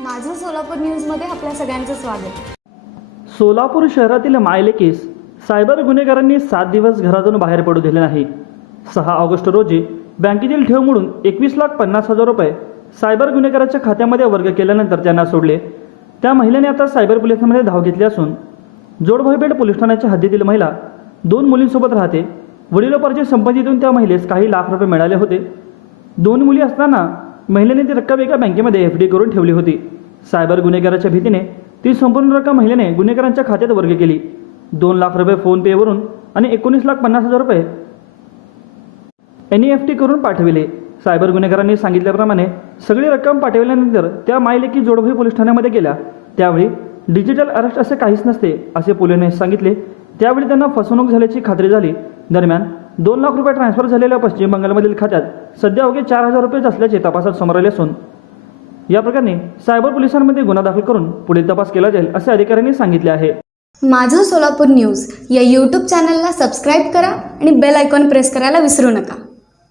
माझं सोलापूर न्यूजमध्ये आपल्या सगळ्यांचं स्वागत. सोलापूर शहरातील मायलेकीस सायबर गुन्हेगारांनी सात दिवस घरातून बाहेर पडू दिले नाही. सहा ऑगस्ट रोजी बँकेतील ठेव म्हणून एकवीस लाख पन्नास हजार रुपये सायबर गुन्हेगाराच्या खात्यामध्ये वर्ग केल्यानंतर त्यांना सोडले. त्या महिलेने आता सायबर पोलिसांमध्ये धाव घेतली असून जोडभाईपेठ पोलीस ठाण्याच्या हद्दीतील महिला दोन मुलींसोबत राहते. वडिलोपार्जित संपत्तीतून त्या महिलेस काही लाख रुपये मिळाले होते. दोन मुली असताना महिलेने ती रक्कम एका बँकेमध्ये एफ डी करून ठेवली होती. सायबर गुन्हेगाराच्या भीतीने ती संपूर्ण रक्कम महिलेने गुन्हेगारांच्या खात्यात वर्ग केली. दोन लाख रुपये फोनपेवरून आणि एकोणीस लाख पन्नास हजार रुपये एन एफ टी करून पाठविले. सायबर गुन्हेगारांनी सांगितल्याप्रमाणे सगळी रक्कम पाठविल्यानंतर त्या मायलेकी जोडभोई पोलीस ठाण्यामध्ये गेल्या. त्यावेळी डिजिटल अरेस्ट असे काहीच नसते असे पोलिसांनी सांगितले. त्यावेळी त्यांना फसवणूक झाल्याची खात्री झाली. दरम्यान दोन लाख रुपये ट्रान्सफर झालेल्या पश्चिम बंगालमधील खात्यात सध्या अवघे चार हजार रुपयेच असल्याचे तपासात समोर आले असून या प्रकरणी सायबर पोलिसांमध्ये गुन्हा दाखल करून पुढील तपास केला जाईल असे अधिकाऱ्यांनी सांगितले आहे. माझं सोलापूर न्यूज या यूट्यूब चॅनलला सबस्क्राईब करा आणि बेल आयकॉन प्रेस करायला विसरू नका.